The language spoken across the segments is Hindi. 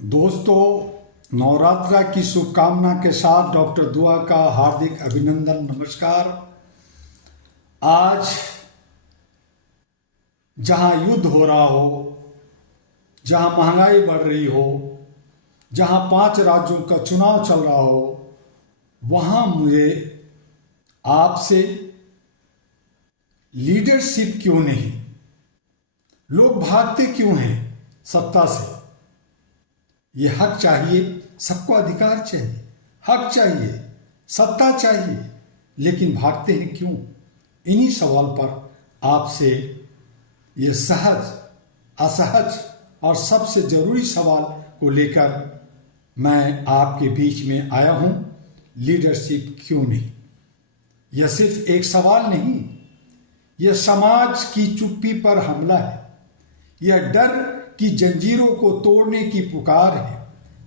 दोस्तों, नवरात्रा की शुभकामना के साथ डॉक्टर दुआ का हार्दिक अभिनंदन। नमस्कार। आज जहां युद्ध हो रहा हो, जहां महंगाई बढ़ रही हो, जहां 5 राज्यों का चुनाव चल रहा हो, वहां मुझे आपसे लीडरशिप क्यों नहीं, लोग भागते क्यों हैं सत्ता से? ये हक चाहिए, सबको अधिकार चाहिए, हक चाहिए, सत्ता चाहिए, लेकिन भागते हैं क्यों? इन्हीं सवाल पर आपसे ये सहज, असहज और सबसे जरूरी सवाल को लेकर मैं आपके बीच में आया हूं। लीडरशिप क्यों नहीं? यह सिर्फ एक सवाल नहीं, यह समाज की चुप्पी पर हमला है। यह डर की जंजीरों को तोड़ने की पुकार है।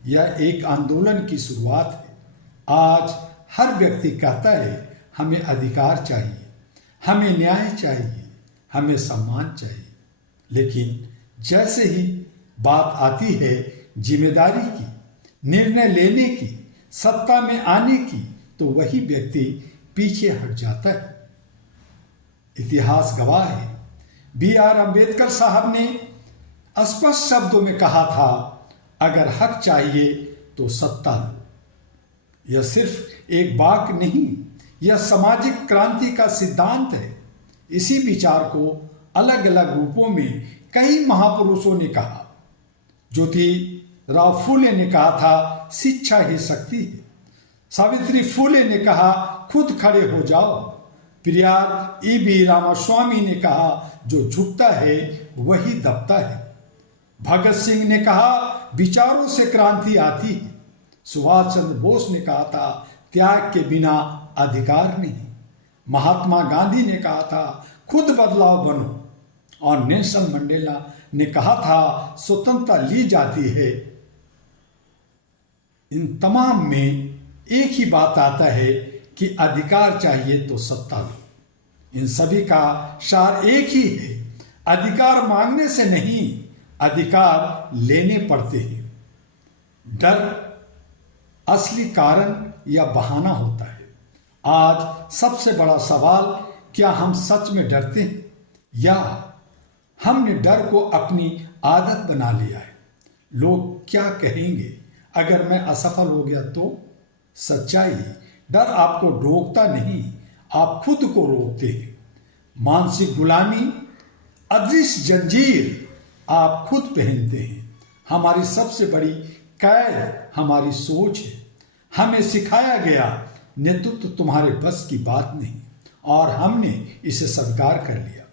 यह एक आंदोलन की शुरुआत है। आज हर व्यक्ति कहता है, हमें अधिकार चाहिए, हमें न्याय चाहिए, हमें सम्मान चाहिए। लेकिन जैसे ही बात आती है जिम्मेदारी की, निर्णय लेने की, सत्ता में आने की, तो वही व्यक्ति पीछे हट जाता है। इतिहास गवाह है, B.R. अम्बेडकर साहब ने स्पष्ट शब्दों में कहा था, अगर हक चाहिए तो सत्ता लो। यह सिर्फ एक वाक्य नहीं, यह सामाजिक क्रांति का सिद्धांत है। इसी विचार को अलग अलग रूपों में कई महापुरुषों ने कहा। ज्योतिराव फूले ने कहा था, शिक्षा ही शक्ति है। सावित्री फूले ने कहा, खुद खड़े हो जाओ। पेरियार E.B. रामास्वामी ने कहा, जो झुकता है वही दबता है। भगत सिंह ने कहा, विचारों से क्रांति आती है। सुभाष चंद्र बोस ने कहा था, त्याग के बिना अधिकार नहीं। महात्मा गांधी ने कहा था, खुद बदलाव बनो। और नेल्सन मंडेला ने कहा था, स्वतंत्रता ली जाती है। इन तमाम में एक ही बात आता है कि अधिकार चाहिए तो सत्ता लो। इन सभी का सार एक ही है, अधिकार मांगने से नहीं, अधिकार लेने पड़ते हैं। डर असली कारण या बहाना होता है। आज सबसे बड़ा सवाल, क्या हम सच में डरते हैं या हमने डर को अपनी आदत बना लिया है? लोग क्या कहेंगे अगर मैं असफल हो गया तो? सच्चाई, डर आपको रोकता नहीं, आप खुद को रोकते हैं। मानसिक गुलामी, अदृश्य जंजीर आप खुद पहनते हैं। हमारी सबसे बड़ी कैद हमारी सोच है। हमें सिखाया गया, नेतृत्व तुम्हारे बस की बात नहीं, और हमने इसे स्वीकार कर लिया।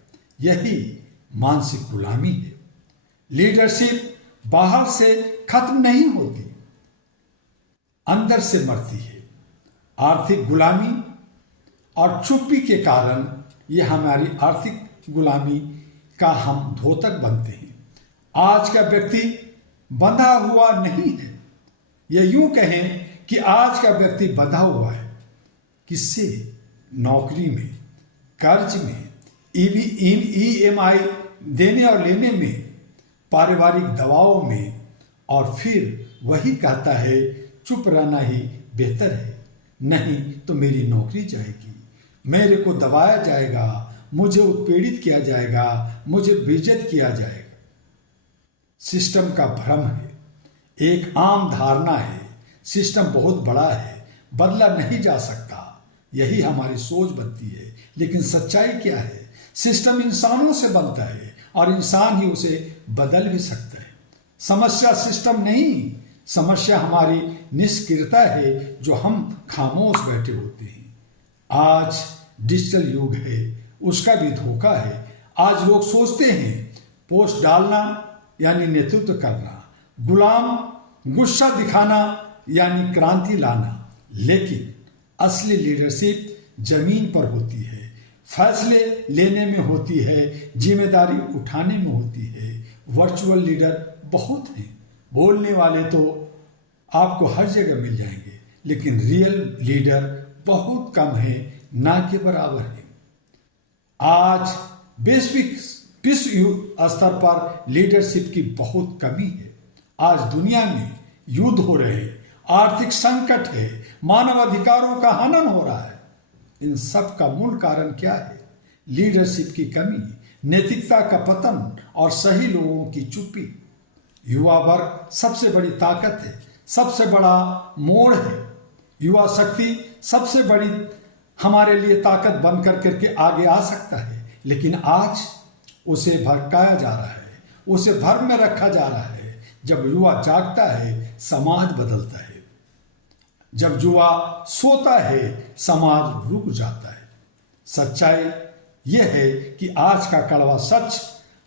यही मानसिक गुलामी है। लीडरशिप बाहर से खत्म नहीं होती, अंदर से मरती है। आर्थिक गुलामी और चुप्पी के कारण यह हमारी आर्थिक गुलामी का हम धोतक बनते हैं। आज का व्यक्ति बंधा हुआ नहीं है। यह यूं कहें कि आज का व्यक्ति बंधा हुआ है। किससे? नौकरी में, कर्ज में, EMI देने और लेने में, पारिवारिक दबाव में, और फिर वही कहता है, चुप रहना ही बेहतर है, नहीं तो मेरी नौकरी जाएगी, मेरे को दबाया जाएगा, मुझे उत्पीड़ित किया जाएगा, मुझे बेइज्जत किया जाएगा। सिस्टम का भ्रम है, एक आम धारणा है, सिस्टम बहुत बड़ा है, बदला नहीं जा सकता। यही हमारी सोच बनती है। लेकिन सच्चाई क्या है? सिस्टम इंसानों से बनता है और इंसान ही उसे बदल भी सकता है। समस्या सिस्टम नहीं, समस्या हमारी निष्क्रियता है, जो हम खामोश बैठे होते हैं। आज डिजिटल युग है, उसका भी धोखा है। आज लोग सोचते हैं पोस्ट डालना यानी नेतृत्व करना, गुलाम गुस्सा दिखाना यानी क्रांति लाना। लेकिन असली लीडरशिप जमीन पर होती है, फैसले लेने में होती है, जिम्मेदारी उठाने में होती है। वर्चुअल लीडर बहुत हैं, बोलने वाले तो आपको हर जगह मिल जाएंगे, लेकिन रियल लीडर बहुत कम है, ना के बराबर है। आज वैश्विक विश्व स्तर पर लीडरशिप की बहुत कमी है। आज दुनिया में युद्ध हो रहे हैं, आर्थिक संकट है, मानव अधिकारों का हनन हो रहा है। इन सब का मूल कारण क्या है? लीडरशिप की कमी, नैतिकता का पतन और सही लोगों की चुप्पी। युवा वर्ग सबसे बड़ी ताकत है, सबसे बड़ा मोड़ है। युवा शक्ति सबसे बड़ी हमारे लिए ताकत बनकर करके आगे आ सकता है, लेकिन आज उसे भड़काया जा रहा है, उसे भर्म में रखा जा रहा है। जब युवा जागता है, समाज बदलता है। जब युवा सोता है, समाज रुक जाता है। सच्चाई यह है कि आज का कड़वा सच,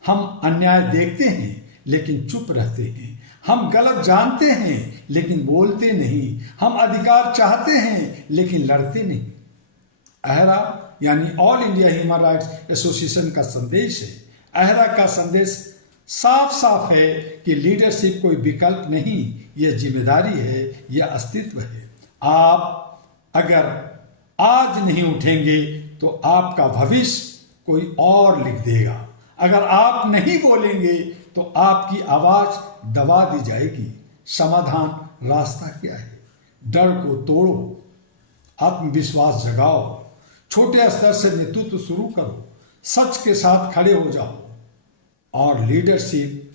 हम अन्याय देखते हैं लेकिन चुप रहते हैं। हम गलत जानते हैं लेकिन बोलते नहीं। हम अधिकार चाहते हैं लेकिन लड़ते नहीं। अहरा यानी all India human rights association का संदेश है। अहरा का संदेश साफ साफ है कि लीडरशिप कोई विकल्प नहीं, यह जिम्मेदारी है, यह अस्तित्व है। आप अगर आज नहीं उठेंगे तो आपका भविष्य कोई और लिख देगा। अगर आप नहीं बोलेंगे तो आपकी आवाज दबा दी जाएगी। समाधान रास्ता क्या है? डर को तोड़ो, आत्मविश्वास जगाओ, छोटे स्तर से नेतृत्व शुरू करो, सच के साथ खड़े हो जाओ। और लीडरशिप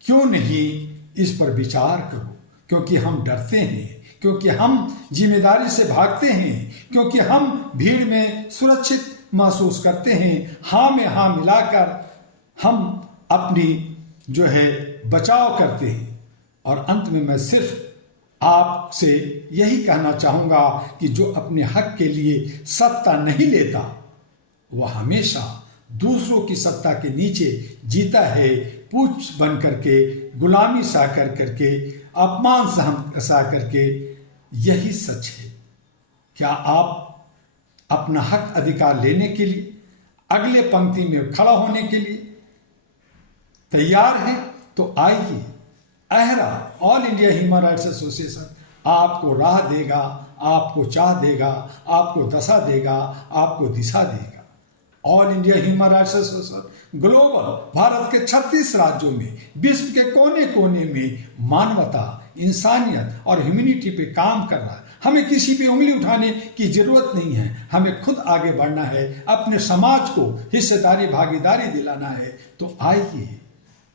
क्यों नहीं, इस पर विचार करो। क्योंकि हम डरते हैं, क्योंकि हम जिम्मेदारी से भागते हैं, क्योंकि हम भीड़ में सुरक्षित महसूस करते हैं। हाँ में हाँ मिलाकर हम अपनी जो है बचाव करते हैं। और अंत में मैं सिर्फ आपसे यही कहना चाहूँगा कि जो अपने हक के लिए सत्ता नहीं लेता, वह हमेशा दूसरों की सत्ता के नीचे जीता है। पूछ बन करके, गुलामी सा कर करके, अपमान सहन सा करके। यही सच है। क्या आप अपना हक अधिकार लेने के लिए, अगले पंक्ति में खड़ा होने के लिए तैयार हैं? तो आइए, अहरा all India human rights association आपको राह देगा, आपको चाह देगा, आपको दशा देगा, आपको दिशा देगा। All India human rights association global Bharat के 36 राज्यों में, विश्व के कोने कोने में मानवता, इंसानियत और ह्यूमैनिटी पे काम कर रहा है। हमें किसी पे उंगली उठाने की जरूरत नहीं है। हमें खुद आगे बढ़ना है, अपने समाज को हिस्सेदारी, भागीदारी दिलाना है। तो आइए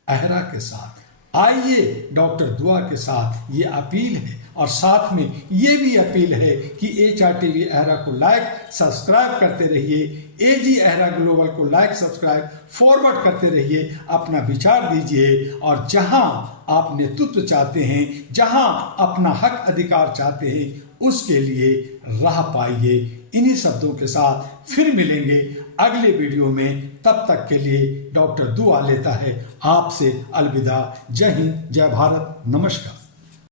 अहरा के साथ, आइए डॉक्टर दुआ के साथ, ये अपील है। और साथ में ये भी अपील है कि HRTV अहरा को लाइक सब्सक्राइब करते रहिए। AG अहरा ग्लोबल को लाइक सब्सक्राइब फॉरवर्ड करते रहिए, अपना विचार दीजिए। और जहां आप नेतृत्व चाहते हैं, जहां अपना हक अधिकार चाहते हैं, उसके लिए राह पाइए। इन्हीं शब्दों के साथ फिर मिलेंगे अगले वीडियो में। तब तक के लिए डॉक्टर दुआ लेता है आपसे अलविदा। जय हिंद, जय भारत, नमस्कार।